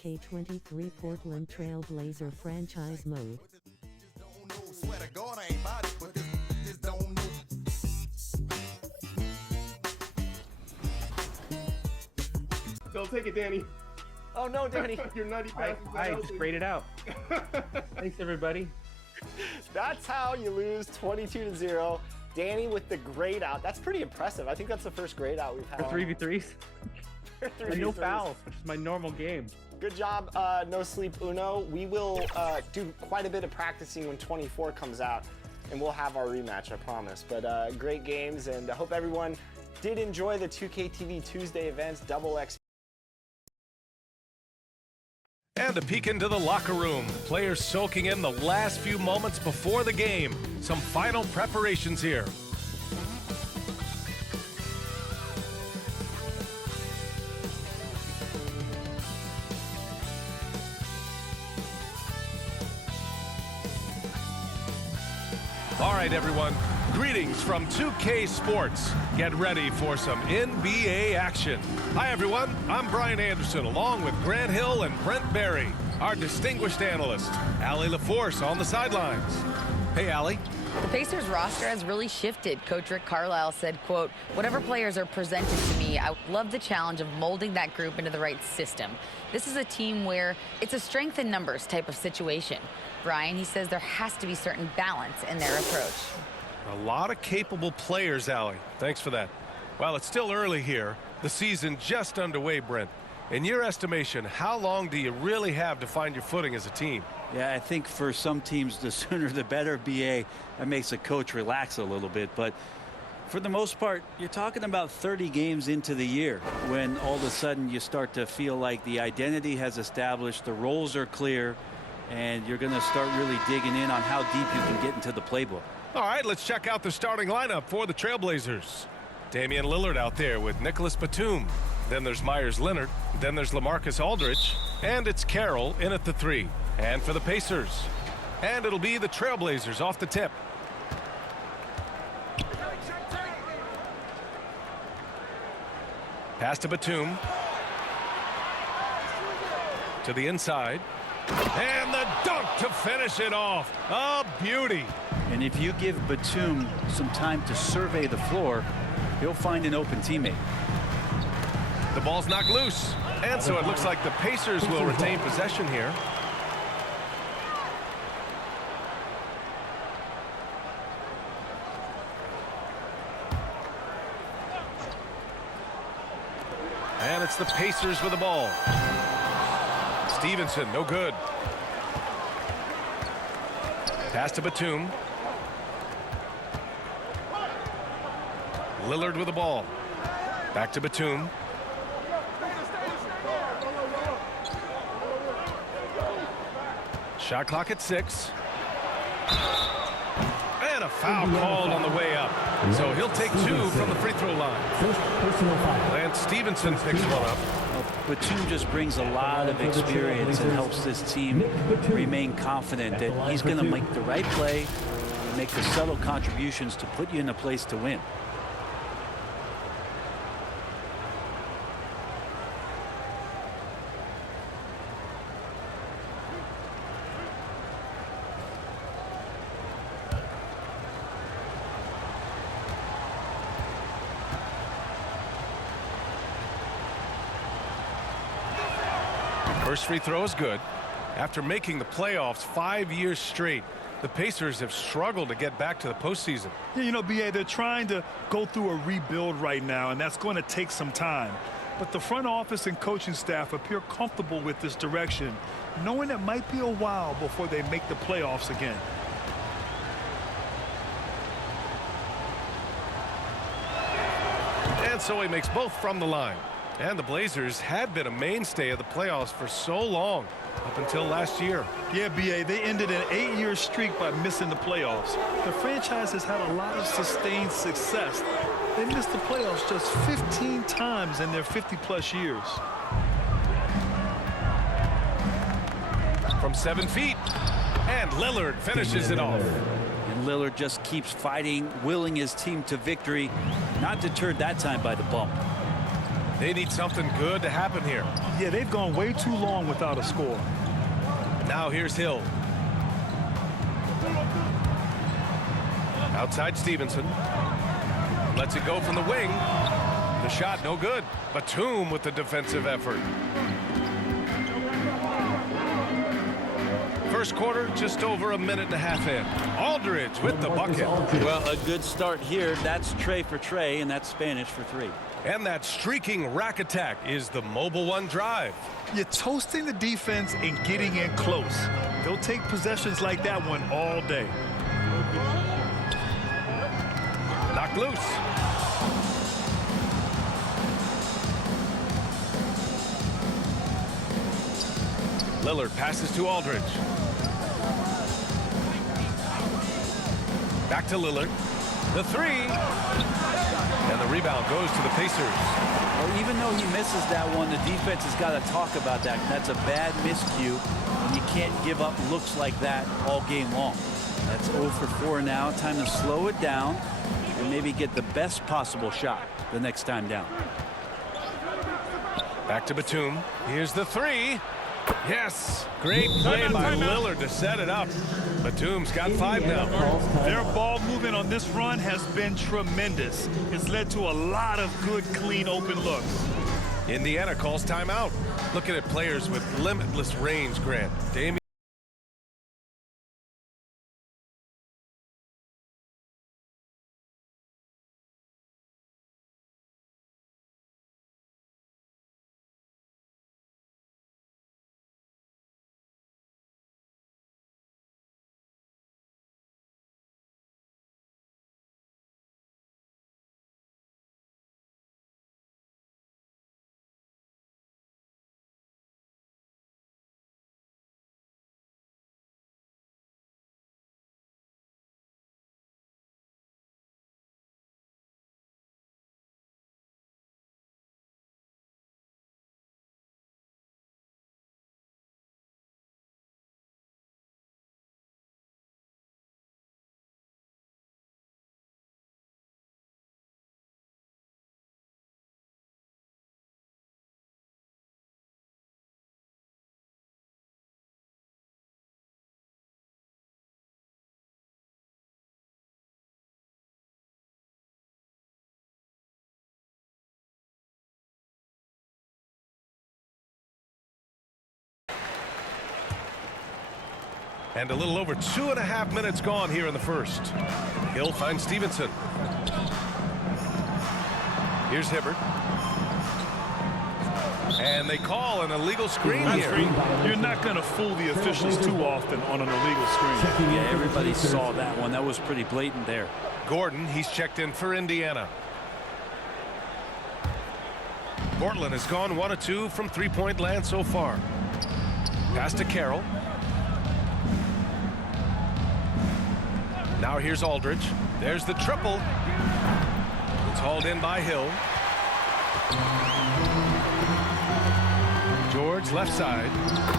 2K23 Portland Trailblazer franchise mode. Don't take it, Danny. Oh no, Danny. Your nutty passes. I just sprayed it out. Thanks, everybody. That's how you lose 22-0. Danny with the grade out. That's pretty impressive. I think that's the first grade out we've had. For 3v3s? And no 3v3s. fouls, which is my normal game. Good job, No Sleep Uno. We will do quite a bit of practicing when 24 comes out, and we'll have our rematch, I promise. But great games, and I hope everyone did enjoy the 2K TV Tuesday events, Double X. And a peek into the locker room. Players soaking in the last few moments before the game. Some final preparations here. All right, everyone. Greetings from 2K Sports. Get ready for some NBA action. Hi, everyone. I'm Brian Anderson, along with Grant Hill and Brent Berry, our distinguished analyst, Allie LaForce on the sidelines. Hey, Allie. The Pacers roster has really shifted. Coach Rick Carlisle said, quote, "Whatever players are presented to me, I love the challenge of molding that group into the right system. This is a team where it's a strength in numbers type of situation." Brian, he says there has to be certain balance in their approach. A lot of capable players, Allie. Thanks for that. While it's still early here, the season just underway, Brent. In your estimation, how long do you really have to find your footing as a team? Yeah, I think for some teams, the sooner the better, BA. That makes a coach relax a little bit. But for the most part, you're talking about 30 games into the year when all of a sudden you start to feel like the identity has established, the roles are clear, and you're going to start really digging in on how deep you can get into the playbook. All right, let's check out the starting lineup for the Trailblazers. Damian Lillard out there with Nicholas Batum. Then there's Myers Leonard. Then there's LaMarcus Aldridge. And it's Carroll in at the 3. And for the Pacers. And it'll be the Trailblazers off the tip. Pass to Batum. To the inside. And the dunk to finish it off. A beauty. And if you give Batum some time to survey the floor, he'll find an open teammate. The ball's knocked loose. And so it looks like the Pacers will retain possession here. And it's the Pacers with the ball. Stevenson, no good. Pass to Batum. Lillard with the ball. Back to Batum. Shot clock at 6. And a foul called on the way up. So he'll take 2 from the free throw line. Lance Stevenson picks one up. Batum just brings a lot of experience and helps this team remain confident that he's going to make the right play and make the subtle contributions to put you in a place to win. First free throw is good. After making the playoffs 5 years straight, the Pacers have struggled to get back to the postseason. Yeah, you know, BA, they're trying to go through a rebuild right now, and that's going to take some time. But the front office and coaching staff appear comfortable with this direction, knowing it might be a while before they make the playoffs again. And so he makes both from the line. And the Blazers had been a mainstay of the playoffs for so long, up until last year. Yeah, BA, they ended an 8-year streak by missing the playoffs. The franchise has had a lot of sustained success. They missed the playoffs just 15 times in their 50-plus years. From 7 feet, and Lillard finishes it off. And Lillard just keeps fighting, willing his team to victory, not deterred that time by the bump. They need something good to happen here. Yeah, they've gone way too long without a score. Now here's Hill. Outside Stevenson. Lets it go from the wing. The shot no good. Batum with the defensive effort. First quarter, just over a minute and a half in. Aldridge with the bucket. Well, a good start here. That's Trey for Trey, and that's Spanish for 3. And that streaking rack attack is the Mobile One drive. You're toasting the defense and getting in close. They'll take possessions like that one all day. Knocked loose. Lillard passes to Aldridge. Back to Lillard. The 3. And the rebound goes to the Pacers. Well, even though he misses that one, the defense has got to talk about that. That's a bad miscue, and you can't give up looks like that all game long. That's 0 for 4 now. Time to slow it down and maybe get the best possible shot the next time down. Back to Batum. Here's the 3. Yes, great play by Lillard to set it up. Batum's got 5 now. Their ball movement on this run has been tremendous. It's led to a lot of good, clean, open looks. Indiana calls timeout. Looking at players with limitless range, Grant. Damian. And a little over 2.5 minutes gone here in the first. Hill finds Stevenson. Here's Hibbert. And they call an illegal screen here. You're not going to fool the officials too often on an illegal screen. Yeah, everybody saw that one. That was pretty blatant there. Gordon, he's checked in for Indiana. Portland has gone 1 of 2 from three-point land so far. Pass to Carroll. Now here's Aldridge. There's the triple. It's hauled in by Hill. George left side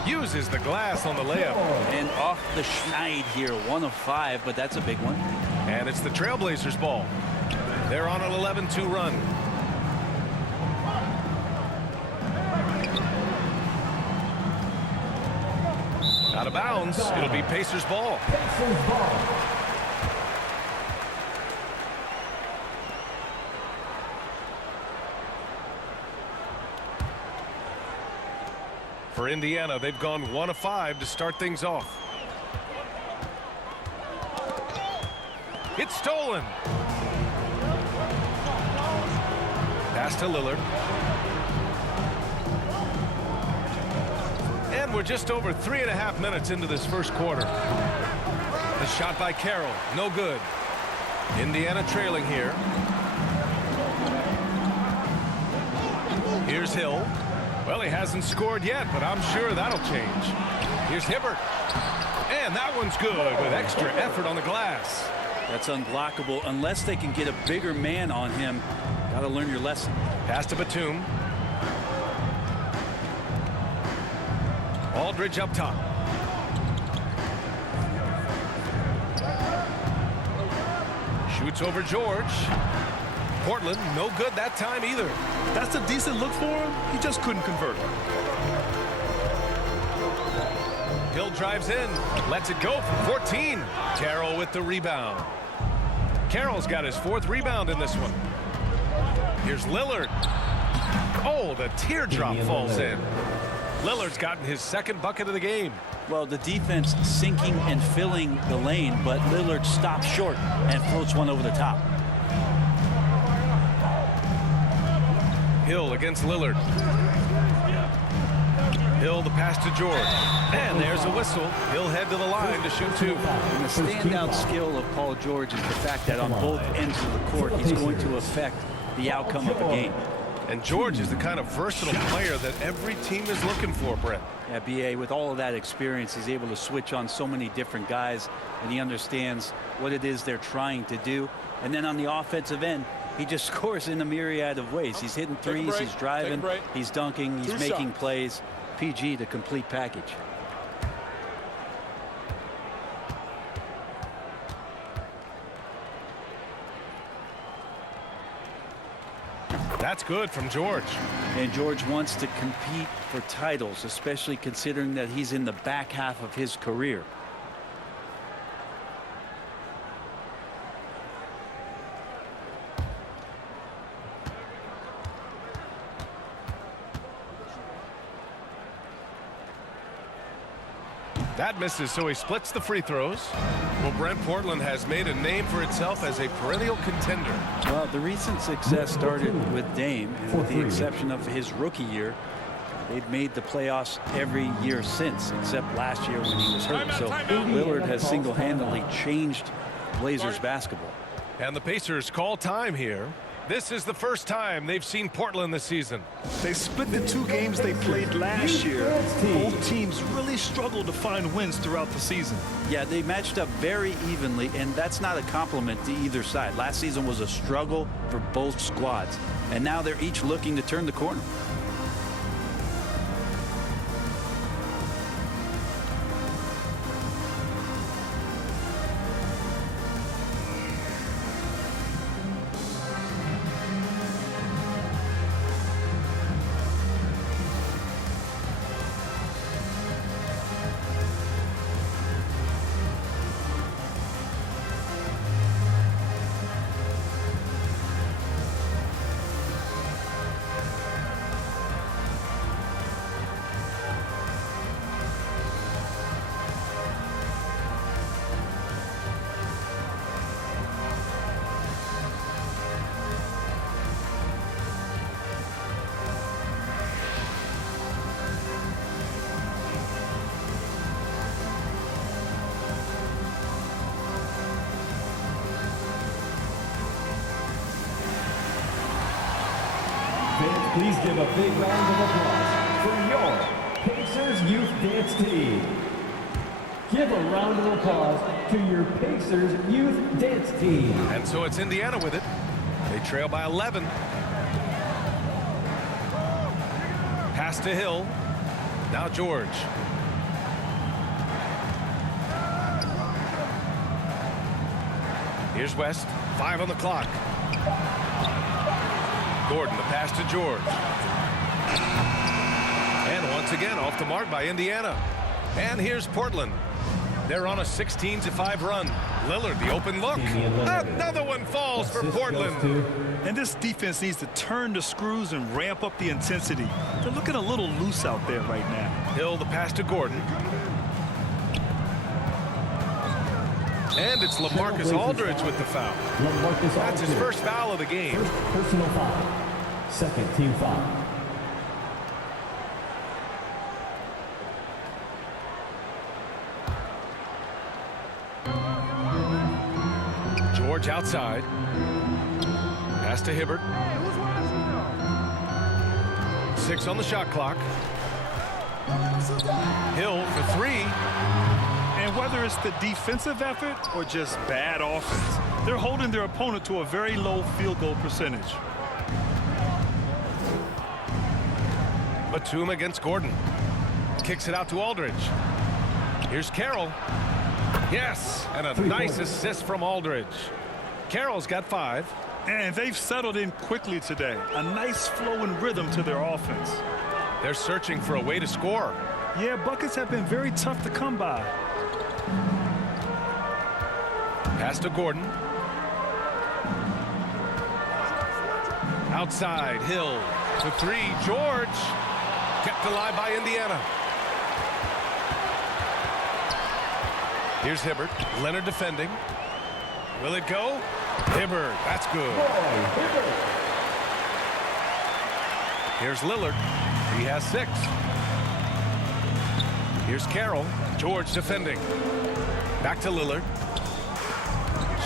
uses the glass on the layup. And off the schneid here, 1 of 5, but that's a big one. And it's the Trailblazers ball. They're on an 11-2 run. Out of bounds. It'll be Pacers ball. For Indiana, they've gone 1 of 5 to start things off. It's stolen. Pass to Lillard. And we're just over 3.5 minutes into this first quarter. The shot by Carroll, no good. Indiana trailing here. Here's Hill. Well, he hasn't scored yet, but I'm sure that'll change. Here's Hibbert. And that one's good with extra effort on the glass. That's unblockable unless they can get a bigger man on him. Got to learn your lesson. Pass to Batum. Aldridge up top. Shoots over George. Portland, no good that time either. That's a decent look for him. He just couldn't convert. Hill drives in, lets it go from 14. Carroll with the rebound. Carroll's got his 4th rebound in this one. Here's Lillard. Oh, the teardrop falls in. Lillard's gotten his 2nd bucket of the game. Well, the defense sinking and filling the lane, but Lillard stops short and floats one over the top. Hill against Lillard. Hill the pass to George. And there's a whistle. He'll head to the line to shoot 2. And the standout skill of Paul George is the fact that on both ends of the court, he's going to affect the outcome of the game. And George is the kind of versatile player that every team is looking for, Brent. Yeah, B.A., with all of that experience, he's able to switch on so many different guys, and he understands what it is they're trying to do. And then on the offensive end, he just scores in a myriad of ways. He's hitting threes, he's driving, he's dunking, he's making plays. PG, the complete package. That's good from George. And George wants to compete for titles, especially considering that he's in the back half of his career. That misses, so he splits the free throws. Well, Brent, Portland has made a name for itself as a perennial contender. Well, the recent success started with Dame, and with the exception of his rookie year, they've made the playoffs every year since, except last year when he was hurt. So Lillard has single-handedly changed Blazers basketball. And the Pacers call time here. This is the first time they've seen Portland this season. They split the 2 games they played last year. Both teams really struggled to find wins throughout the season. Yeah, they matched up very evenly, and that's not a compliment to either side. Last season was a struggle for both squads, and now they're each looking to turn the corner. Please give a big round of applause for your Pacers Youth Dance Team. Give a round of applause to your Pacers Youth Dance Team. And so it's Indiana with it. They trail by 11. Pass to Hill. Now George. Here's West. 5 on the clock. Gordon, the pass to George. And once again, off the mark by Indiana. And here's Portland. They're on a 16-5 run. Lillard, the open look. Another one falls for Portland. And this defense needs to turn the screws and ramp up the intensity. They're looking a little loose out there right now. Hill, the pass to Gordon. And it's LaMarcus Aldridge with the foul. That's his first foul of the game. First personal foul. Second team foul. George outside. Pass to Hibbert. 6 on the shot clock. Hill for 3. And whether it's the defensive effort or just bad offense, they're holding their opponent to a very low field goal percentage. Batum against Gordon. Kicks it out to Aldridge. Here's Carroll. Yes, and a nice assist from Aldridge. Carroll's got 5. And they've settled in quickly today. A nice flow and rhythm to their offense. They're searching for a way to score. Yeah, buckets have been very tough to come by. Pass to Gordon. Outside, Hill to three. George kept alive by Indiana. Here's Hibbert. Leonard defending. Will it go? Hibbert, that's good. Here's Lillard. He has 6. Here's Carroll. George defending. Back to Lillard.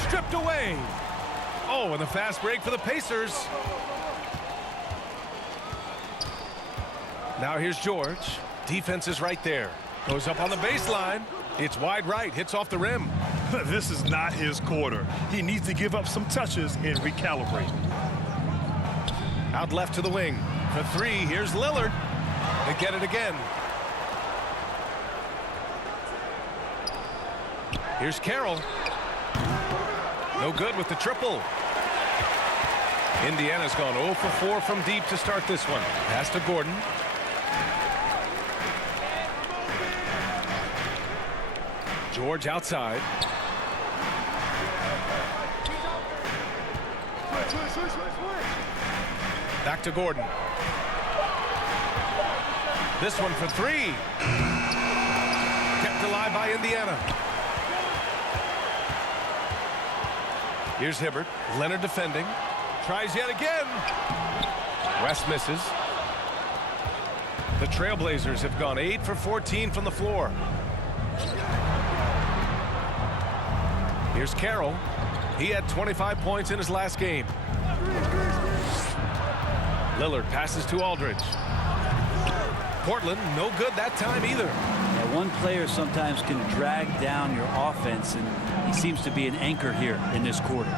Stripped away. Oh, and the fast break for the Pacers. Now here's George. Defense is right there. Goes up on the baseline. It's wide right. Hits off the rim. This is not his quarter. He needs to give up some touches and recalibrate. Out left to the wing. For 3, here's Lillard. They get it again. Here's Carroll. No good with the triple. Indiana's gone 0 for 4 from deep to start this one. Pass to Gordon. George outside. Back to Gordon. This one for 3. Kept alive by Indiana. Here's Hibbert. Leonard defending. Tries yet again. West misses. The Trailblazers have gone 8 for 14 from the floor. Here's Carroll. He had 25 points in his last game. Lillard passes to Aldridge. Portland, no good that time either. Yeah, one player sometimes can drag down your offense, and he seems to be an anchor here in this quarter.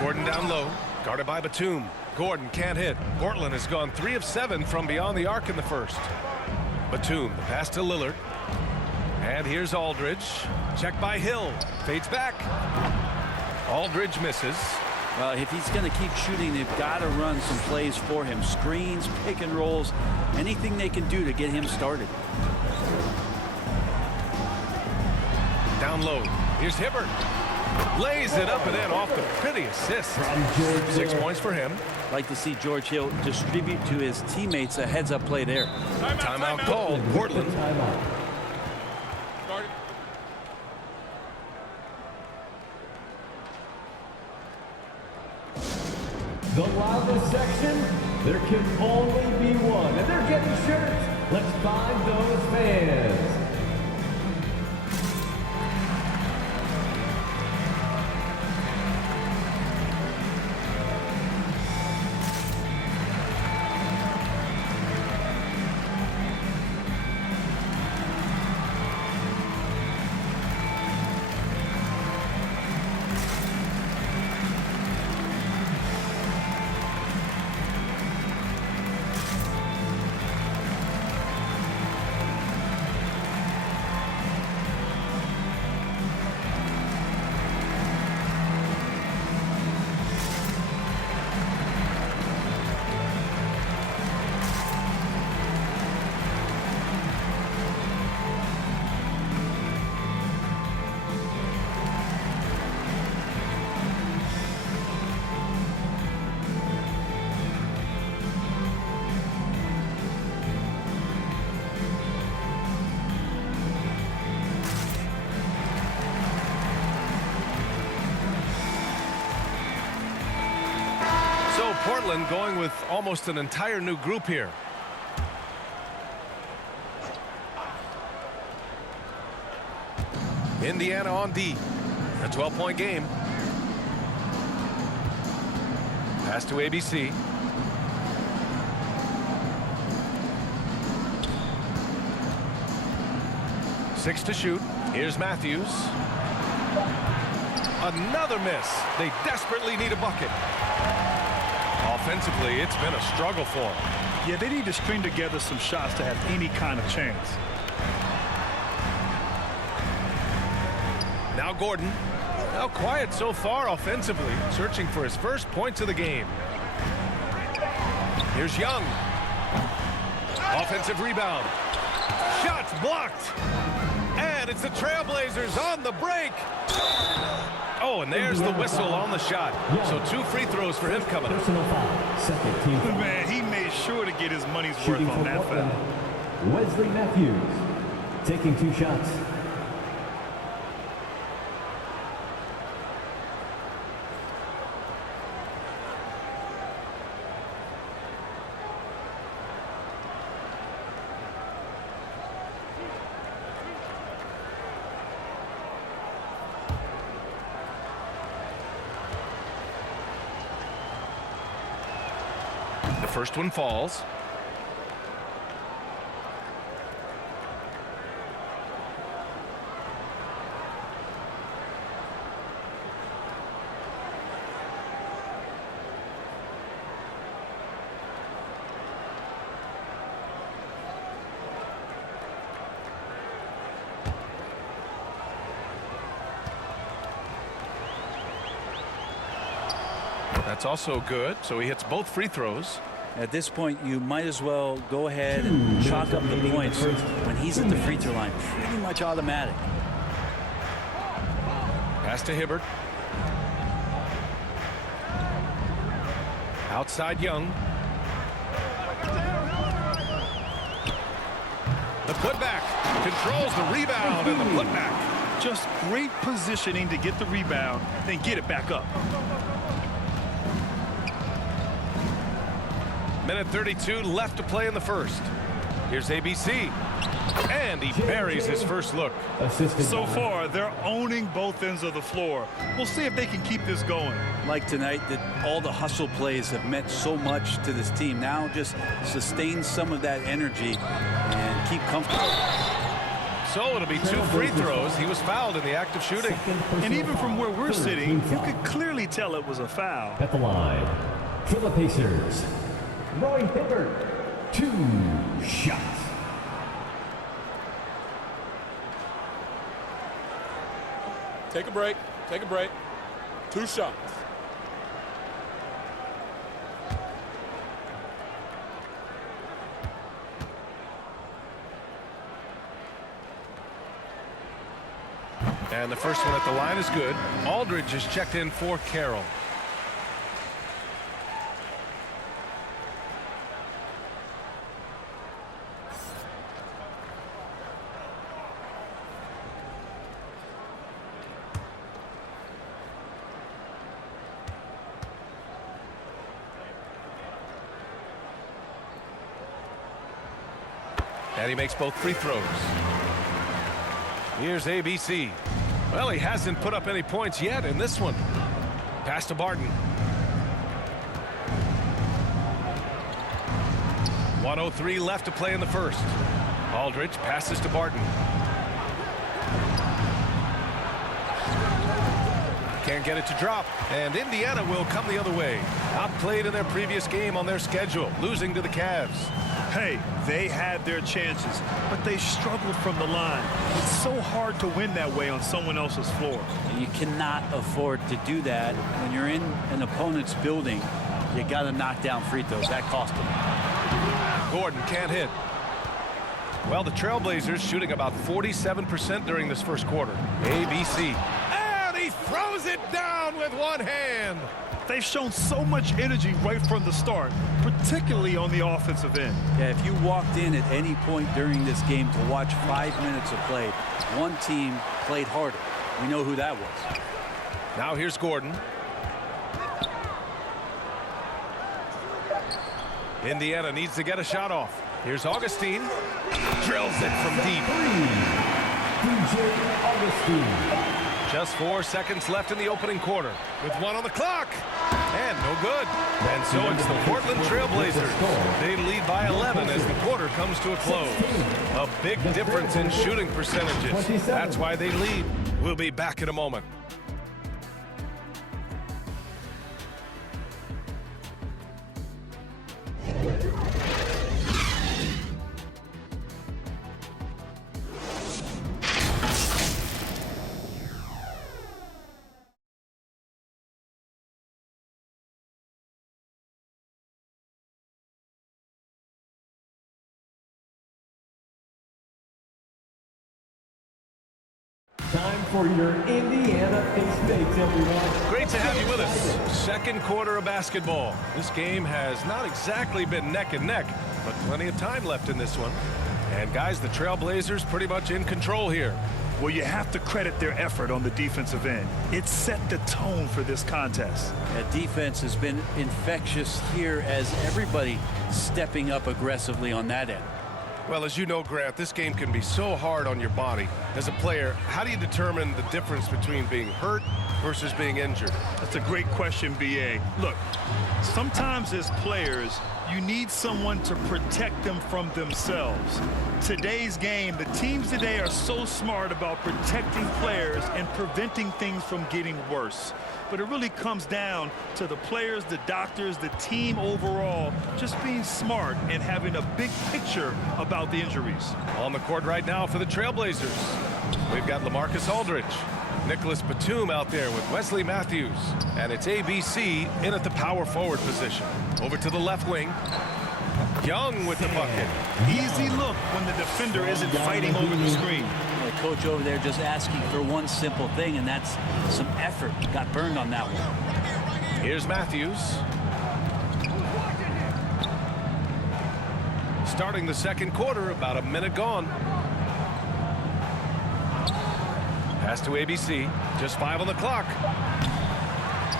Gordon down low, guarded by Batum. Gordon can't hit. Portland has gone 3 of 7 from beyond the arc in the first. Batum, the pass to Lillard. And here's Aldridge. Checked by Hill. Fades back. Aldridge misses. Well, if he's going to keep shooting, they've got to run some plays for him. Screens, pick and rolls, anything they can do to get him started. Down low. Here's Hibbert. Lays it up and in off the pretty assist. 6 points for him. Like to see George Hill distribute to his teammates a heads-up play there. Timeout called. Portland. The loudest section, there can only be one, and they're getting shirts. Let's find those fans. Portland going with almost an entire new group here. Indiana on D. A 12-point game. Pass to ABC. Six to shoot. Here's Matthews. Another miss. They desperately need a bucket. Offensively, it's been a struggle for them. Yeah, they need to string together some shots to have any kind of chance. Now Gordon. Well, quiet so far offensively, searching for his first points of the game. Here's Young. Offensive rebound. Shots blocked. And it's the Trailblazers on the break. Oh, and there's the whistle on the shot. So 2 free throws for him coming up. Personal foul. Second team foul. Man, he made sure to get his money's worth Shooting on for that Portland, foul. Wesley Matthews taking 2 shots. The first one falls. That's also good, so he hits both free throws. At this point, you might as well go ahead and chalk up the points when he's at the free throw line. Pretty much automatic. Pass to Hibbert. Outside Young. The putback. Controls the rebound and the putback. Just great positioning to get the rebound, then get it back up. Minute 32 left to play in the first. Here's ABC. And he buries his first look. So far, they're owning both ends of the floor. We'll see if they can keep this going. Like tonight, that all the hustle plays have meant so much to this team. Now just sustain some of that energy and keep comfortable. So it'll be 2 free throws. He was fouled in the act of shooting. And even from where we're sitting, you could clearly tell it was a foul. At the line for the Pacers, Roy Hibbert, 2 shots. Take a break. Take a break. 2 shots. And the first one at the line is good. Aldridge is checked in for Carroll. And he makes both free throws. Here's ABC. Well, he hasn't put up any points yet in this one. Pass to Barton. 1:03 left to play in the first. Aldridge passes to Barton. Can't get it to drop. And Indiana will come the other way. Outplayed in their previous game on their schedule, losing to the Cavs. Hey, they had their chances, but they struggled from the line. It's so hard to win that way on someone else's floor. You cannot afford to do that when you're in an opponent's building. You got to knock down free throws. That cost them. Gordon can't hit. Well, the Trailblazers shooting about 47% during this first quarter. ABC. And he throws it down with one hand. They've shown so much energy right from the start, particularly on the offensive end. Yeah, if you walked in at any point during this game to watch 5 minutes of play, one team played harder. We know who that was. Now here's Gordon. Indiana needs to get a shot off. Here's Augustine. Drills it from deep. DJ Augustine. Just 4 seconds left in the opening quarter. With 1 on the clock. And no good. And so it's the Portland Trailblazers. They lead by 11 as the quarter comes to a close. A big difference in shooting percentages. That's why they lead. We'll be back in a moment. for your Indiana Pacemates, everyone. Great to have you with us. Second quarter of basketball. This game has not exactly been neck and neck, but plenty of time left in this one. And guys, the Trailblazers pretty much in control here. Well, you have to credit their effort on the defensive end. It set the tone for this contest. That defense has been infectious here as everybody stepping up aggressively on that end. Well, as you know, Grant, this game can be so hard on your body. As a player, how do you determine the difference between being hurt versus being injured? That's a great question, B.A. Look, sometimes as players, you need someone to protect them from themselves. Today's game, the teams today are so smart about protecting players and preventing things from getting worse. But it really comes down to the players, the doctors, the team overall, just being smart and having a big picture about the injuries. On the court right now for the Trailblazers, we've got LaMarcus Aldridge, Nicholas Batum out there with Wesley Matthews, and it's ABC in at the power forward position. Over to the left wing, Young with the bucket. Easy look when the defender isn't fighting over the screen. The coach over there just asking for one simple thing, and that's some effort. Got burned on that one. Here's Matthews. Starting the second quarter, about a minute gone. Pass to ABC, just 5 on the clock.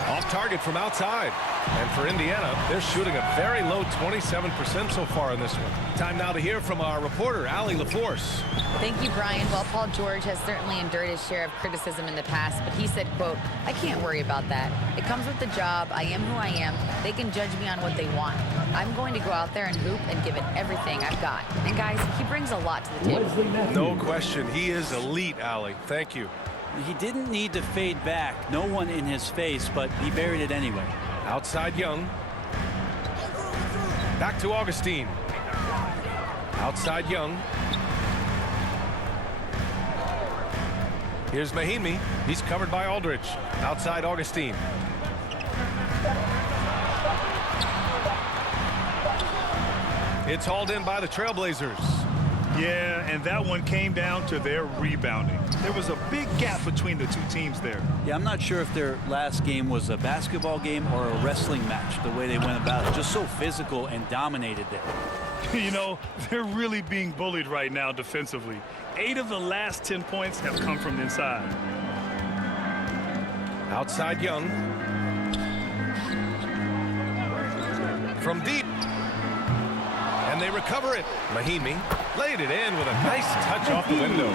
Off target from outside. And for Indiana, they're shooting a very low 27% so far in this one. Time now to hear from our reporter, Allie LaForce. Thank you, Brian. Well, Paul George has certainly endured his share of criticism in the past, but he said, quote, "I can't worry about that. It comes with the job. I am who I am. They can judge me on what they want. I'm going to go out there and hoop and give it everything I've got." And guys, he brings a lot to the table. No question. He is elite, Allie. Thank you. He didn't need to fade back. No one in his face, but he buried it anyway. Outside Young. Back to Augustine. Outside Young. Here's Mahimi. He's covered by Aldridge. Outside Augustine. It's hauled in by the Trailblazers. Yeah, and that one came down to their rebounding. There was a big gap between the two teams there. Yeah, I'm not sure if their last game was a basketball game or a wrestling match, the way they went about it. Just so physical and dominated there. You know, they're really being bullied right now defensively. 8 of the last 10 points have come from the inside. Outside Young. From deep. And they recover it. Mahimi laid it in with a nice touch off the window.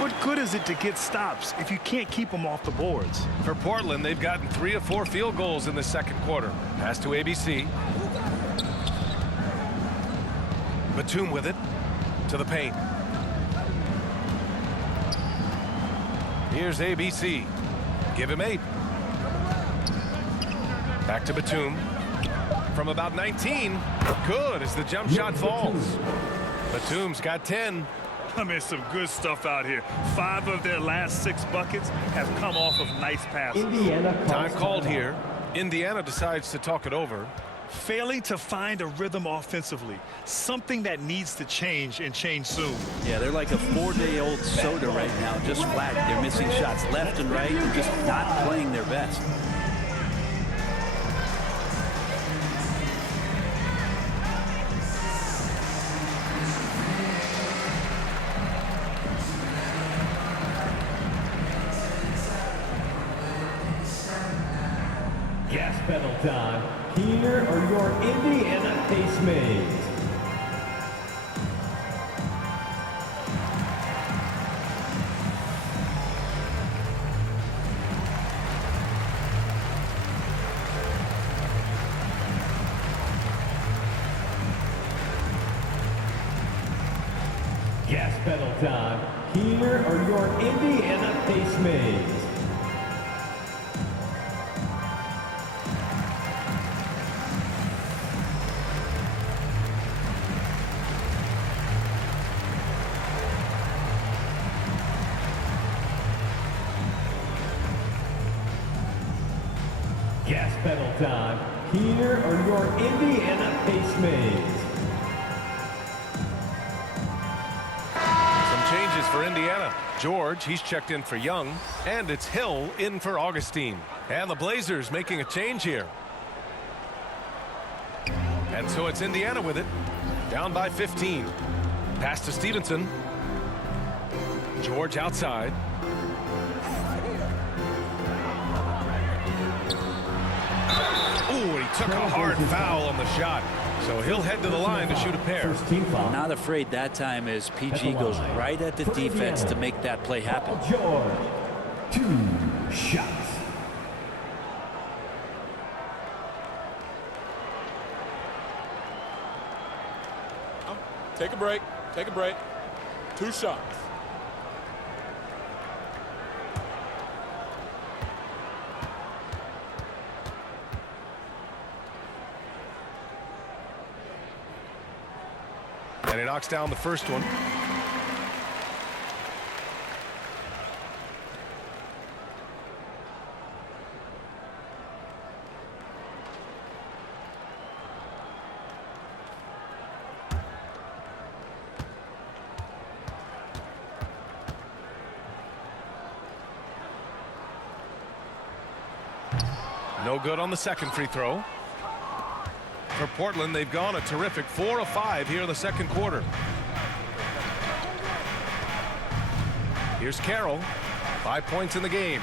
What good is it to get stops if you can't keep them off the boards? For Portland, they've gotten 3 of 4 field goals in the second quarter. Pass to ABC. Batum with it to the paint. Here's ABC. Give him 8. Back to Batum. From about 19. Good as the jump shot falls. Batum's got 10. I mean, some good stuff out here. 5 of their last 6 buckets have come off of nice passes. Time called here. Indiana decides to talk it over. Failing to find a rhythm offensively. Something that needs to change and change soon. Yeah, they're like a 4-day-old soda right now, just flat. They're missing shots left and right and just not playing their best. Gas pedal time. Here are your Indiana Pacemates. Gas pedal time. Here are your Indiana Pacemates. Gas pedal time. Here are your Indiana Pacemates. Some changes changes for Indiana. George, he's checked in for Young, and it's Hill in for Augustine. And the Blazers making a change here. And so it's Indiana with it, down by 15. Pass to Stevenson. George outside. Ooh, he took a hard foul on the shot. So he'll head to the line to shoot a pair. Not afraid that time as PG goes right at the defense to make that play happen. George, 2 shots. Take a break. Take a break. 2 shots. And he knocks down the first one. No good on the second free throw. For Portland, they've gone a terrific 4 of 5 here in the second quarter. Here's Carroll. 5 points in the game.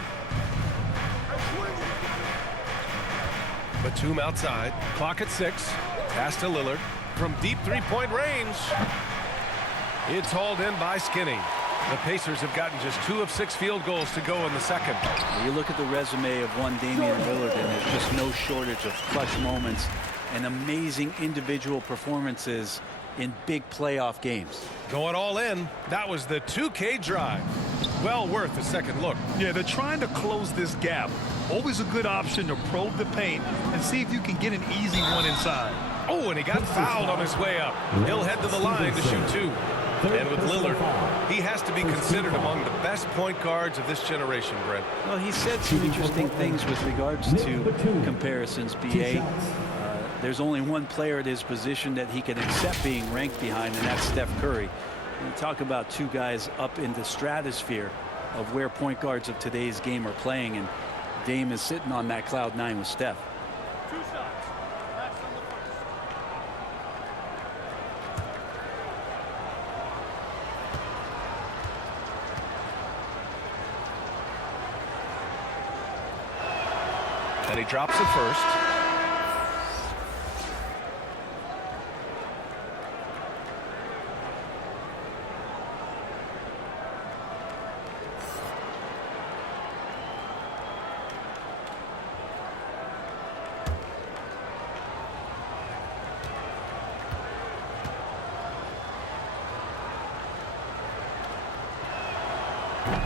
Batum outside. Clock at 6. Pass to Lillard. From deep three-point range. It's hauled in by Skinny. The Pacers have gotten just 2 of 6 field goals to go in the second. You look at the resume of one Damian Lillard, and there's just no shortage of clutch moments and amazing individual performances in big playoff games. Going all in. That was the 2K drive. Well worth a second look. Yeah, they're trying to close this gap. Always a good option to probe the paint and see if you can get an easy one inside. Oh, and he got fouled on his way up. He'll head to the line to shoot 2. And with Lillard, he has to be considered among the best point guards of this generation, Brent. Well, he said some interesting things with regards to comparisons, B.A. There's only one player at his position that he can accept being ranked behind, and that's Steph Curry. You talk about 2 guys up in the stratosphere of where point guards of today's game are playing, and Dame is sitting on that cloud 9 with Steph. 2 shots. That's on the first. And he drops it first.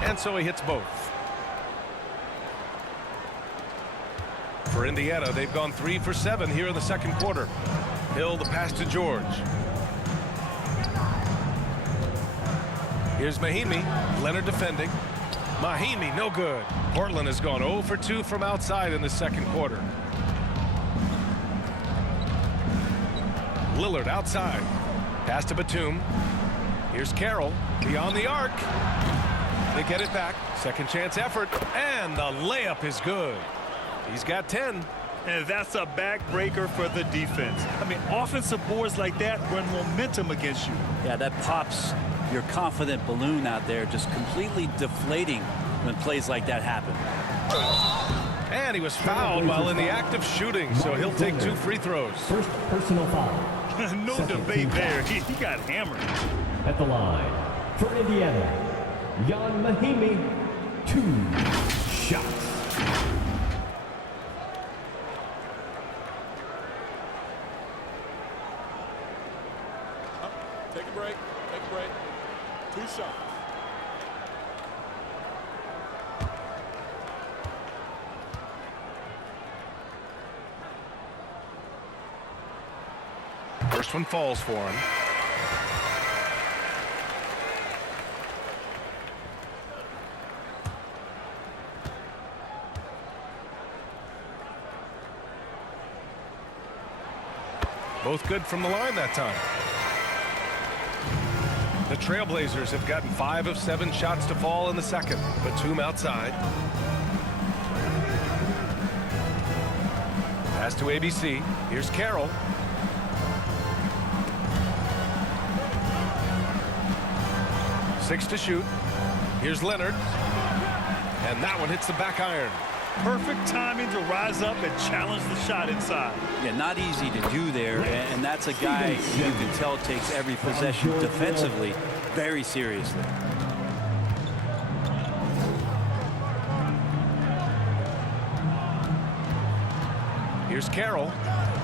And so he hits both. For Indiana, they've gone 3 for 7 here in the second quarter. Hill, the pass to George. Here's Mahimi. Leonard defending. Mahimi, no good. Portland has gone 0 for 2 from outside in the second quarter. Lillard outside. Pass to Batum. Here's Carroll. Beyond the arc. They get it back. Second chance effort. And the layup is good. He's got 10. And that's a backbreaker for the defense. I mean, offensive boards like that run momentum against you. Yeah, that pops your confident balloon out there, just completely deflating when plays like that happen. And he was fouled while in the act of shooting, so he'll take 2 free throws. First personal foul. No debate there. He got hammered. At the line for Indiana, Jan Mahimi, 2 shots. Take a break. Take a break. 2 shots. First one falls for him. Both good from the line that time. The Trailblazers have gotten 5 of 7 shots to fall in the second. Batum outside. Pass to ABC. Here's Carroll. Six to shoot. Here's Leonard. And that one hits the back iron. Perfect timing to rise up and challenge the shot inside. Yeah, not easy to do there, and that's a guy you can tell takes every possession defensively very seriously. Here's Carroll.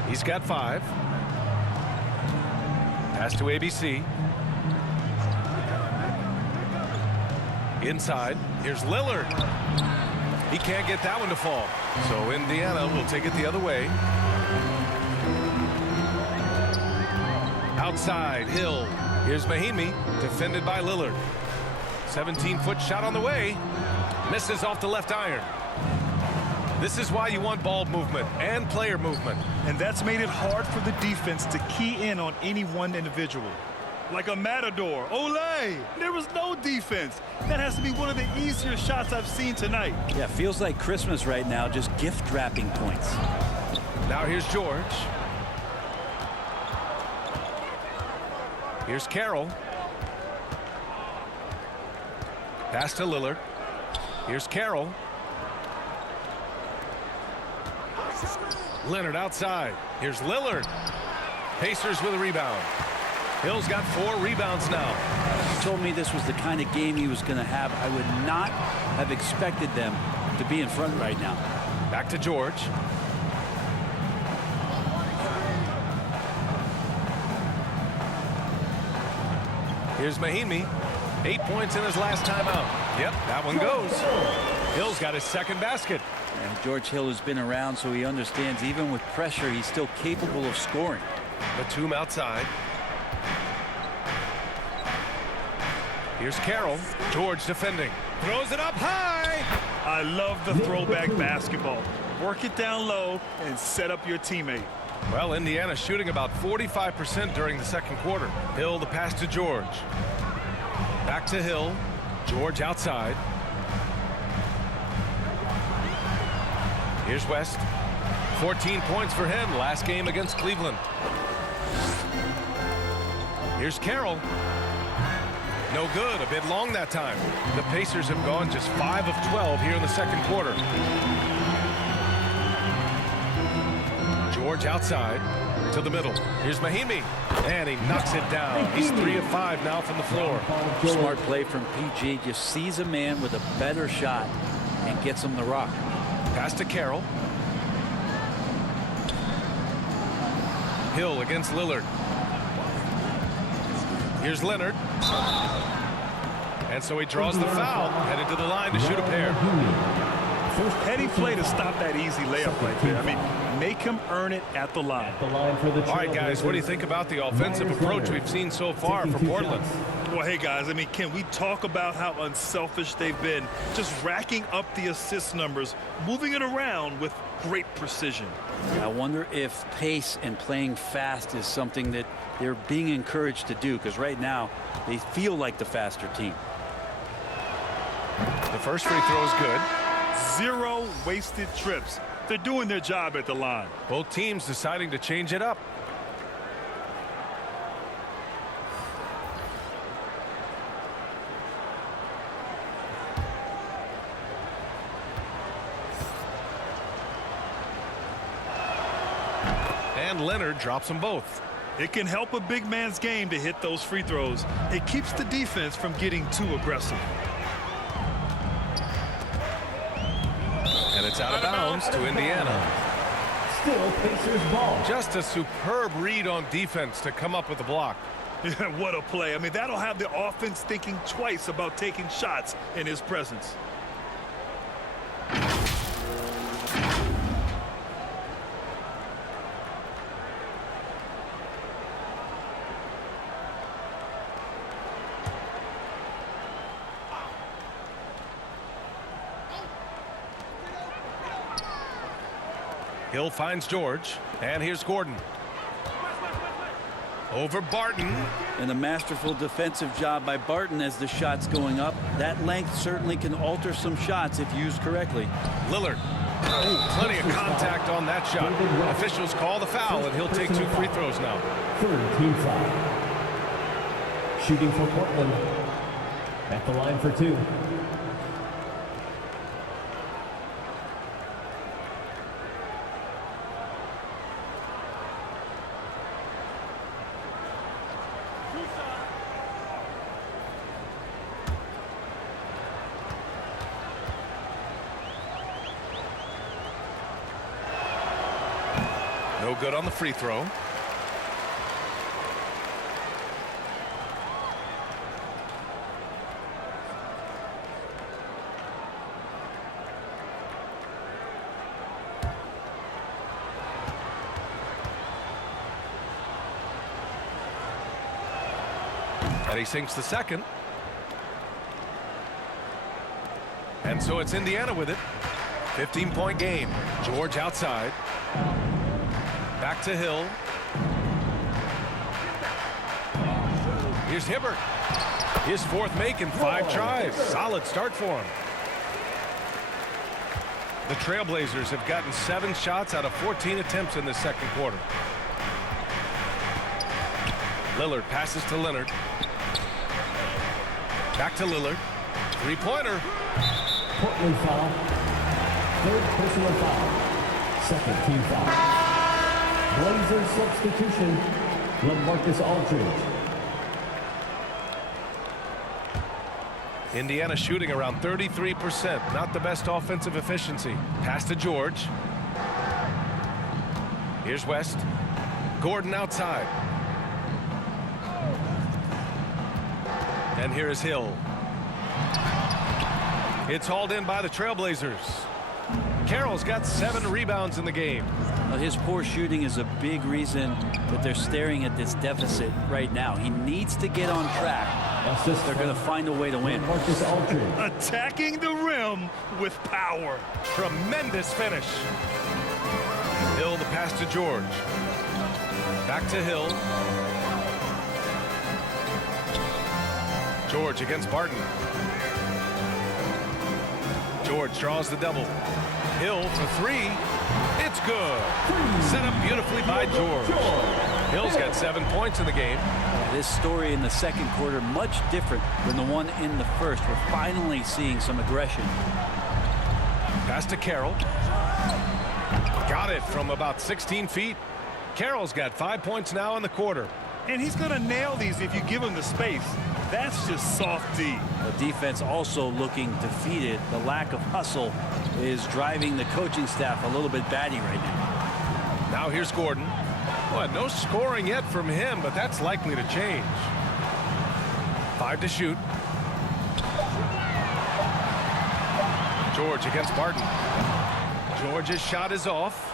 He's got 5. Pass to ABC. Inside. Here's Lillard. He can't get that one to fall. So Indiana will take it the other way. Outside, Hill. Here's Mahinmi, defended by Lillard. 17-foot shot on the way. Misses off the left iron. This is why you want ball movement and player movement. And that's made it hard for the defense to key in on any one individual. Like a matador. Olay! There was no defense. That has to be one of the easier shots I've seen tonight. Yeah, feels like Christmas right now, just gift wrapping points. Now here's George. Here's Carroll. Pass to Lillard. Here's Carroll. Leonard outside. Here's Lillard. Pacers with a rebound. Hill's got 4 rebounds now. He told me this was the kind of game he was going to have. I would not have expected them to be in front right now. Back to George. Here's Mahinmi. 8 points in his last timeout. Yep, that one goes. Hill's got his second basket. And George Hill has been around, so he understands even with pressure, he's still capable of scoring. Batum outside. Here's Carroll. George defending. Throws it up high. I love the throwback basketball. Work it down low and set up your teammate. Well, Indiana shooting about 45% during the second quarter. Hill the pass to George. Back to Hill. George outside. Here's West. 14 points for him last game against Cleveland. Here's Carroll. No good. A bit long that time. The Pacers have gone just 5 of 12 here in the second quarter. George outside to the middle. Here's Mahinmi. And he knocks it down. He's 3 of 5 now from the floor. Smart play from PG. Just sees a man with a better shot and gets him the rock. Pass to Carroll. Hill against Lillard. Here's Leonard. And so he draws the foul, headed to the line to shoot a pair. Heady play to stop that easy layup right there. I mean, make him earn it at the line. All right, guys, what do you think about the offensive approach we've seen so far for Portland? Well, hey, guys, I mean, can we talk about how unselfish they've been? Just racking up the assist numbers, moving it around with great precision. I wonder if pace and playing fast is something that they're being encouraged to do, because right now they feel like the faster team. The first free throw is good. 0 wasted trips. They're doing their job at the line. Both teams deciding to change it up. And Leonard drops them both. It can help a big man's game to hit those free throws. It keeps the defense from getting too aggressive. And it's out of bounds to Indiana. Still Pacers ball. Just a superb read on defense to come up with the block. What a play. I mean, that'll have the offense thinking twice about taking shots in his presence. Hill finds George, and here's Gordon. Over Barton. And a masterful defensive job by Barton as the shot's going up. That length certainly can alter some shots if used correctly. Lillard. Oh, plenty of contact on that shot. Officials call the foul, and he'll take 2 free throws now. Third team foul. Shooting for Portland. At the line for 2. No good on the free throw. And he sinks the second. And so it's Indiana with it. 15-point game. George outside. Back to Hill. Here's Hibbert. His 4th make in 5 tries. Solid start for him. The Trailblazers have gotten 7 shots out of 14 attempts in the second quarter. Lillard passes to Leonard. Back to Lillard. 3-pointer. Portland foul. 3rd personal foul. 2nd team foul. Blazers substitution. LaMarcus Aldridge. Indiana shooting around 33%. Not the best offensive efficiency. Pass to George. Here's West. Gordon outside. And here is Hill. It's hauled in by the Trailblazers. Carroll's got 7 rebounds in the game. His poor shooting is a big reason that they're staring at this deficit right now. He needs to get on track. They're going to find a way to win. Attacking the rim with power. Tremendous finish. Hill the pass to George. Back to Hill. George against Barton. George draws the double. Hill for 3. It's good. Set up beautifully by George. Hill's got 7 points in the game. This story in the second quarter much different than the one in the first. We're finally seeing some aggression. Pass to Carroll. Got it from about 16 feet. Carroll's got 5 points now in the quarter. And he's going to nail these if you give him the space. That's just soft D. The defense also looking defeated. The lack of hustle is driving the coaching staff a little bit batty right now. Now here's Gordon. Well, no scoring yet from him, but that's likely to change. 5 to shoot. George against Barton. George's shot is off.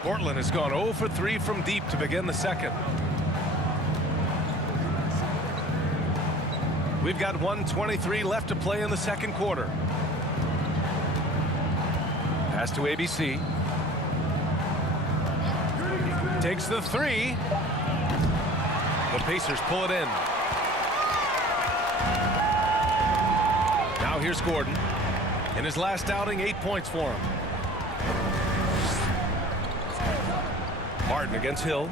Portland has gone 0 for 3 from deep to begin the second. We've got 1:23 left to play in the second quarter. Pass to ABC. Takes the 3. The Pacers pull it in. Now here's Gordon. In his last outing, 8 points for him. Martin against Hill.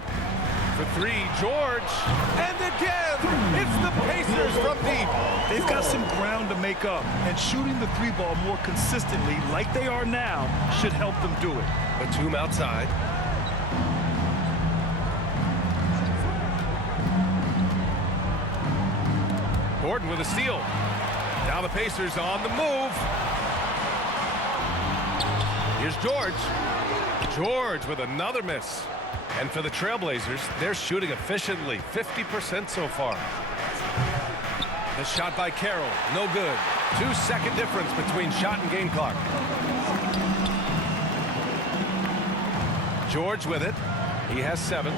For 3, George. And again, it's the Pacers from deep. They've got some ground to make up, and shooting the 3 ball more consistently like they are now should help them do it. Batum outside. Gordon with a steal. Now the Pacers on the move. Here's George. George with another miss. And for the Trailblazers, they're shooting efficiently, 50% so far. The shot by Carroll, no good. 2-second difference between shot and game clock. George with it. He has 7.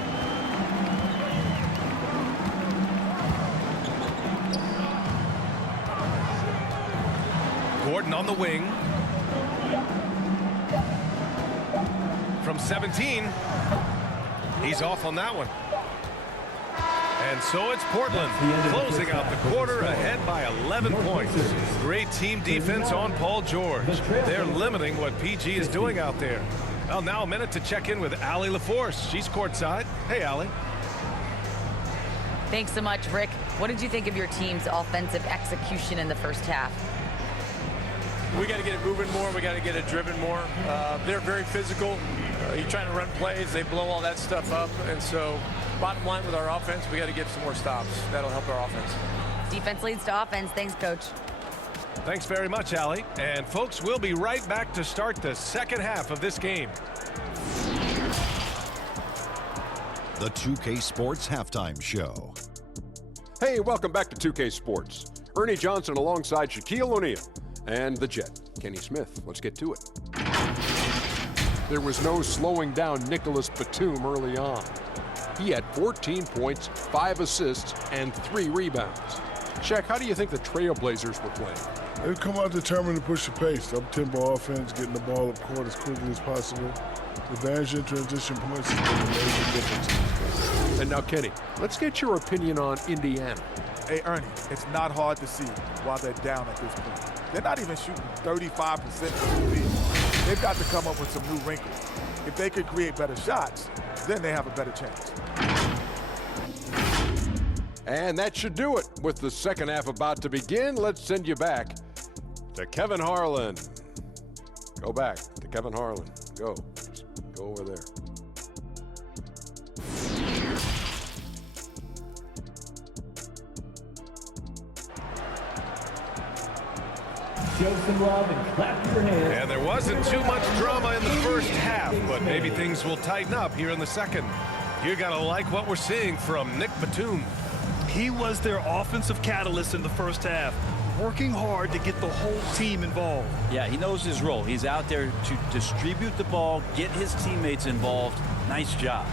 Gordon on the wing. From 17. He's off on that one. And so it's Portland closing out the quarter ahead by 11 points. Great team defense on Paul George. They're limiting what PG is doing out there. Well, now a minute to check in with Allie LaForce. She's courtside. Hey, Allie. Thanks so much, Rick. What did you think of your team's offensive execution in the first half? We got to get it moving more. We got to get it driven more. They're very physical. You're trying to run plays. They blow all that stuff up. And so bottom line with our offense, we got to get some more stops. That'll help our offense. Defense leads to offense. Thanks, Coach. Thanks very much, Allie. And folks, we'll be right back to start the second half of this game. The 2K Sports Halftime Show. Hey, welcome back to 2K Sports. Ernie Johnson alongside Shaquille O'Neal and the Jet, Kenny Smith. Let's get to it. There was no slowing down Nicholas Batum early on. He had 14 points, 5 assists, and 3 rebounds. Shaq, how do you think the Trailblazers were playing? They've come out determined to push the pace. Up-tempo offense, getting the ball up court as quickly as possible. Advantage in transition points has been a major difference in this game. And now, Kenny, let's get your opinion on Indiana. Hey, Ernie, it's not hard to see why they're down at this point. They're not even shooting 35% from the field. They've got to come up with some new wrinkles. If they could create better shots, then they have a better chance. And that should do it. With the second half about to begin, let's send you back to Kevin Harlan. Go back to Kevin Harlan. Go. Just go over there. Show some love and clap your hands. And there wasn't too much drama in the first half, but maybe things will tighten up here in the second. You're going to like what we're seeing from Nick Batum. He was their offensive catalyst in the first half, working hard to get the whole team involved. Yeah, he knows his role. He's out there to distribute the ball, get his teammates involved. Nice job.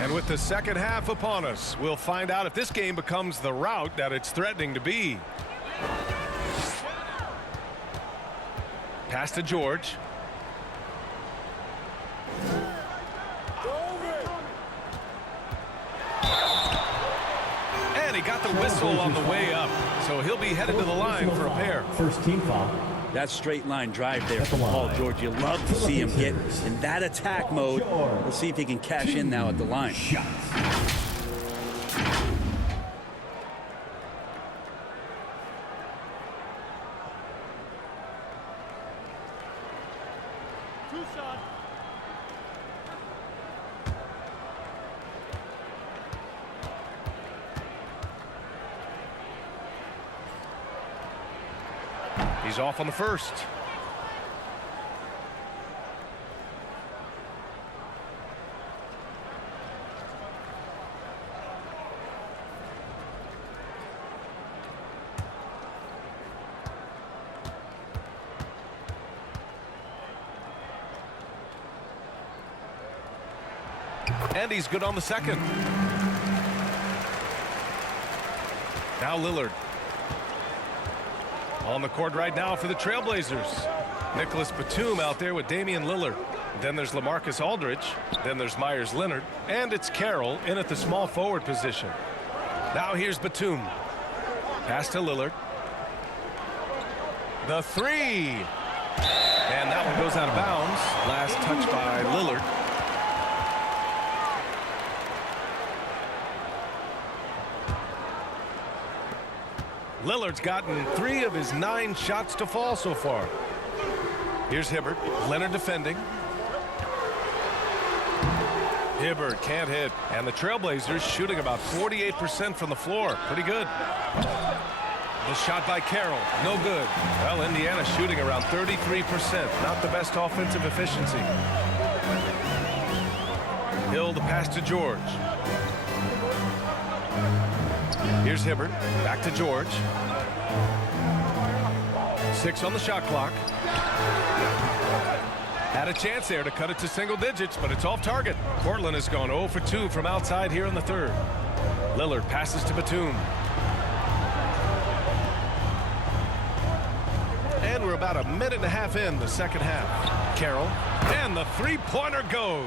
And with the second half upon us, we'll find out if this game becomes the rout that it's threatening to be. Pass to George. And he got the whistle on the way up, so he'll be headed to the line for a pair. First team foul. That straight line drive there from Paul George. You love to see him get in that attack mode. Let's see if he can cash in now at the line. He's off on the first. And he's good on the second. Now Lillard. On the court right now for the Trailblazers. Nicholas Batum out there with Damian Lillard. Then there's LaMarcus Aldridge. Then there's Myers Leonard. And it's Carroll in at the small forward position. Now here's Batum. Pass to Lillard. The three. And that one goes out of bounds. Last touch by Lillard. Lillard's gotten 3 of his 9 shots to fall so far. Here's Hibbert. Leonard defending. Hibbert can't hit. And the Trailblazers shooting about 48% from the floor. Pretty good. The shot by Carroll. No good. Well, Indiana shooting around 33%. Not the best offensive efficiency. Hill the pass to George. Here's Hibbert. Back to George. 6 on the shot clock. Had a chance there to cut it to single digits, but it's off target. Portland has gone 0 for 2 from outside here in the third. Lillard passes to Batum. And we're about a minute and a half in the second half. Carroll. And the three-pointer goes.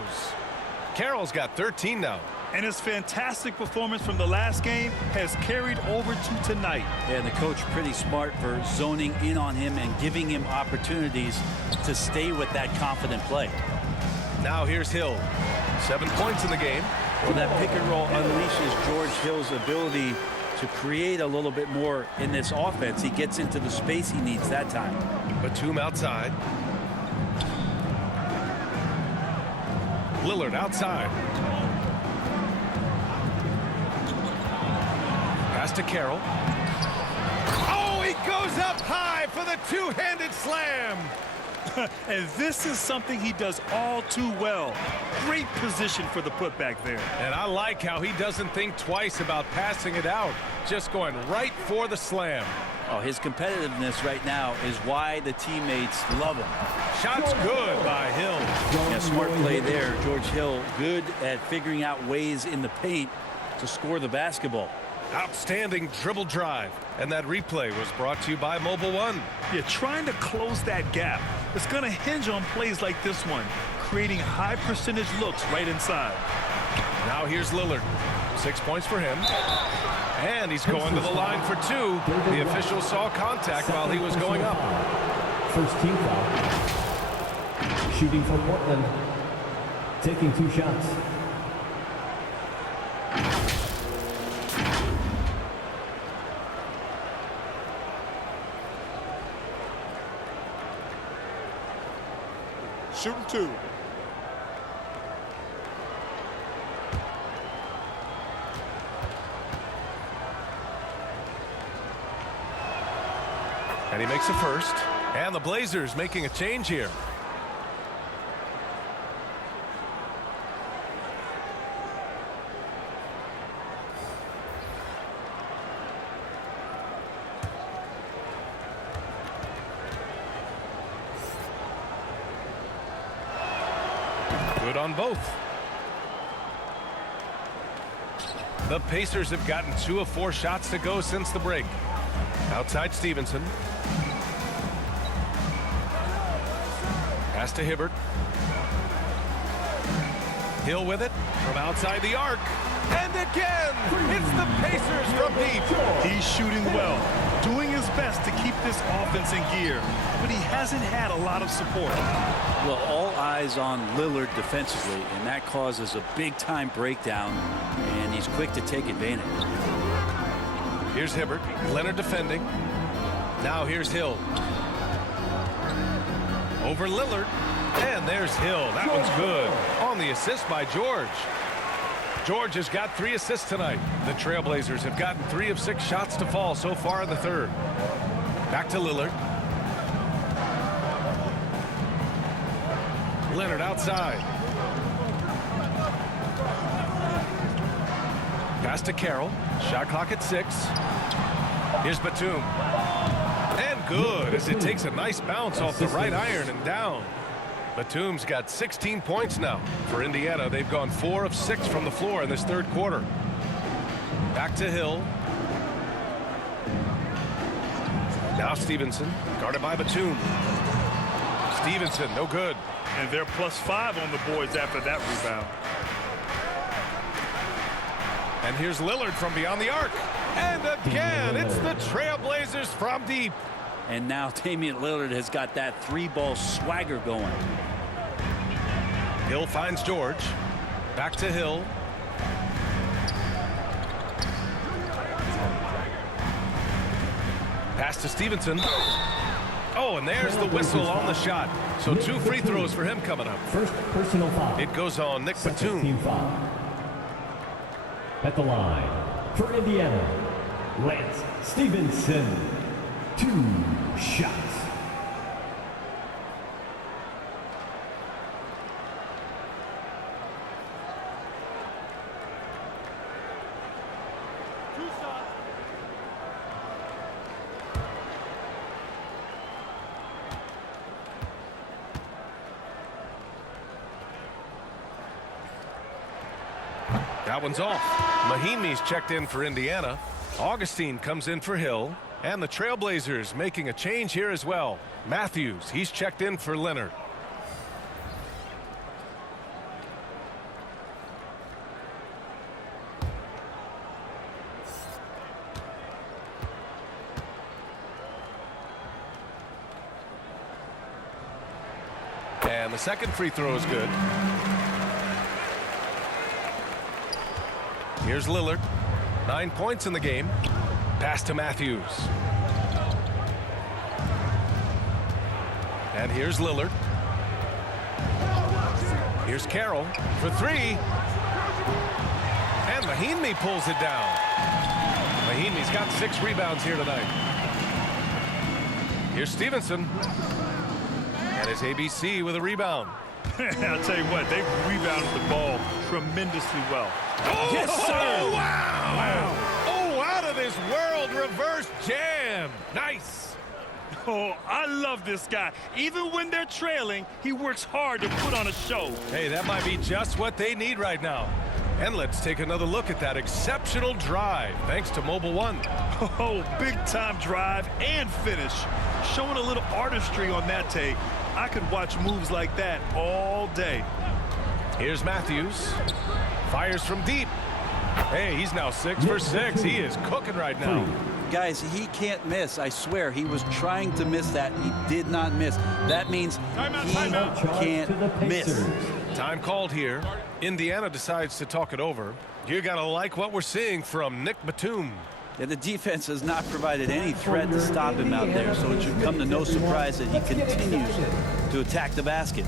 Carroll's got 13 now. And his fantastic performance from the last game has carried over to tonight. And the coach pretty smart for zoning in on him and giving him opportunities to stay with that confident play. Now here's Hill. 7 points in the game. Well, that pick and roll unleashes George Hill's ability to create a little bit more in this offense. He gets into the space he needs that time. Batum outside. Lillard outside. Pass to Carroll. Oh, he goes up high for the two-handed slam. And this is something he does all too well. Great position for the putback there. And I like how he doesn't think twice about passing it out. Just going right for the slam. Oh, his competitiveness right now is why the teammates love him. Shot's good by Hill. Yeah, smart play there. George Hill good at figuring out ways in the paint to score the basketball. Outstanding dribble drive. And that replay was brought to you by Mobile One. You're trying to close that gap. It's going to hinge on plays like this one, creating high percentage looks right inside. Now here's Lillard. 6 points for him. And he's going to the line for two. The official saw contact while he was going up. First team foul. Shooting for Portland. Taking 2 shots. Shooting 2. And he makes a first. And the Blazers making a change here. Good on both. The Pacers have gotten 2 of 4 shots to go since the break. Outside Stevenson. Pass to Hibbert. Hill with it from outside the arc. And again, it's the Pacers from deep. He's shooting well, doing his best to keep this offense in gear, but he hasn't had a lot of support. Well, all eyes on Lillard defensively, and that causes a big-time breakdown, and he's quick to take advantage. Here's Hibbert. Leonard defending. Now here's Hill. Over Lillard. And there's Hill. That one's good. On the assist by George. George has got 3 assists tonight. The Trailblazers have gotten 3 of 6 shots to fall so far in the third. Back to Lillard. Leonard outside. Pass to Carroll. Shot clock at 6. Here's Batum. And good as it takes a nice bounce off the right iron and down. Batum's got 16 points now. For Indiana, they've gone 4 of 6 from the floor in this third quarter. Back to Hill. Now Stevenson, guarded by Batum. Stevenson, no good. And they're +5 on the boards after that rebound. And here's Lillard from beyond the arc. And again, it's the Trailblazers from deep. And now Damian Lillard has got that 3-ball swagger going. Hill finds George. Back to Hill. Pass to Stevenson. Oh, and there's the whistle on the shot. So 2 free throws for him coming up. First personal foul. It goes on Nick Second Batum. team foul. At the line for Indiana, Lance Stevenson. 2 shots. That one's off. Mahinmi's checked in for Indiana. Augustine comes in for Hill. And the Trailblazers making a change here as well. Matthews, he's checked in for Leonard. the second free throw is good. Here's Lillard. 9 points in the game. Pass to Matthews. And here's Lillard. Here's Carroll for three. And Mahinmi pulls it down. Mahinmi's got 6 rebounds here tonight. Here's Stevenson. And his ABC with a rebound. I'll tell you what, they've rebounded the ball tremendously well. Oh, yes, sir! Oh, wow! Oh, out of this world reverse jam. Nice. Oh, I love this guy. Even when they're trailing, he works hard to put on a show. Hey, that might be just what they need right now. And let's take another look at that exceptional drive, thanks to Mobile One. Oh, big-time drive and finish. Showing a little artistry on that tape. I could watch moves like that all day. Here's Matthews. Fires from deep. Hey, he's now 6 for 6. He is cooking right now. Guys, he can't miss. I swear, he was trying to miss that. He did not miss. That means he can't miss. Time called here. Indiana decides to talk it over. You got to like what we're seeing from Nick Batum. Yeah, the defense has not provided any threat to stop him out there, so it should come to no surprise that he continues to attack the basket.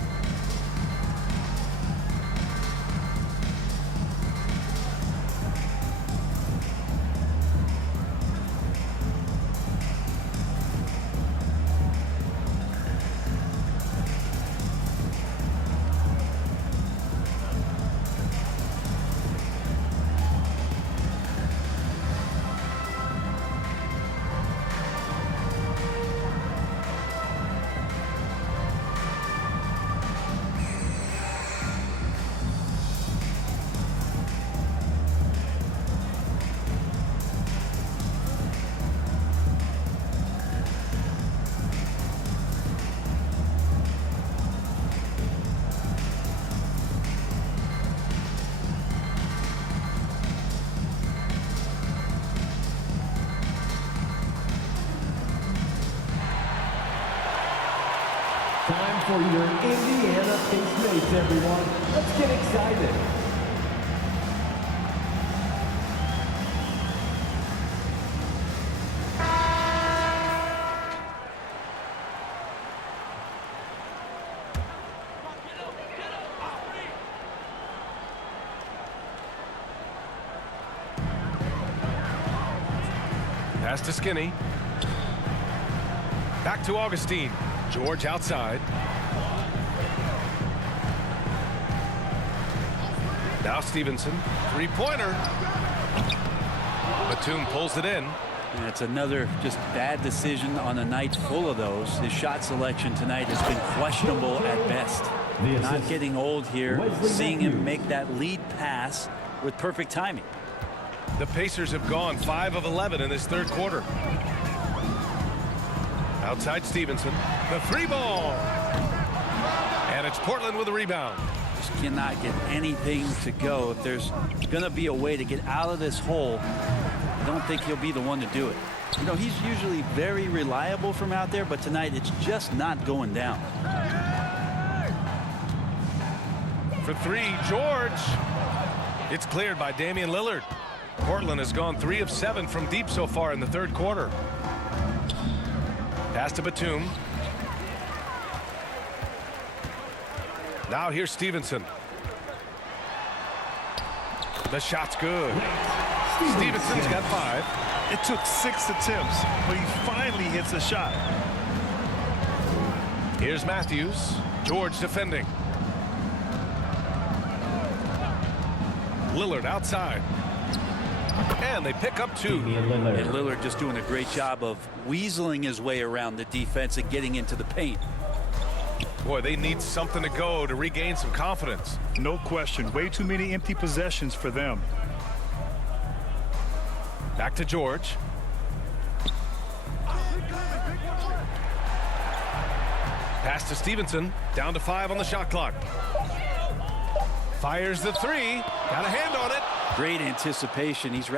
Time for your Indiana Pacemates, everyone. Let's get excited. Pass to Skinny. Back to Augustine. George outside. Now Stevenson. Three-pointer. Batum pulls it in. And it's another just bad decision on a night full of those. His shot selection tonight has been questionable at best. Not getting old here. Seeing him make that lead pass with perfect timing. The Pacers have gone 5 of 11 in this third quarter. Outside Stevenson. The three ball. And it's Portland with a rebound. Just cannot get anything to go. If there's going to be a way to get out of this hole, I don't think he'll be the one to do it. You know, he's usually very reliable from out there, but tonight it's just not going down. For three, George. It's cleared by Damian Lillard. Portland has gone 3 of 7 from deep so far in the third quarter. Pass to Batum. Now here's Stevenson. The shot's good. Stevenson's got 5. It took 6 attempts, but he finally hits a shot. Here's Matthews. George defending. Lillard outside. And they pick up 2. And Lillard just doing a great job of weaseling his way around the defense and getting into the paint. Boy, they need something to go to regain some confidence. No question. Way too many empty possessions for them. Back to George. Pass to Stevenson. Down to 5 on the shot clock. Fires the 3. Got a hand on it. Great anticipation. He's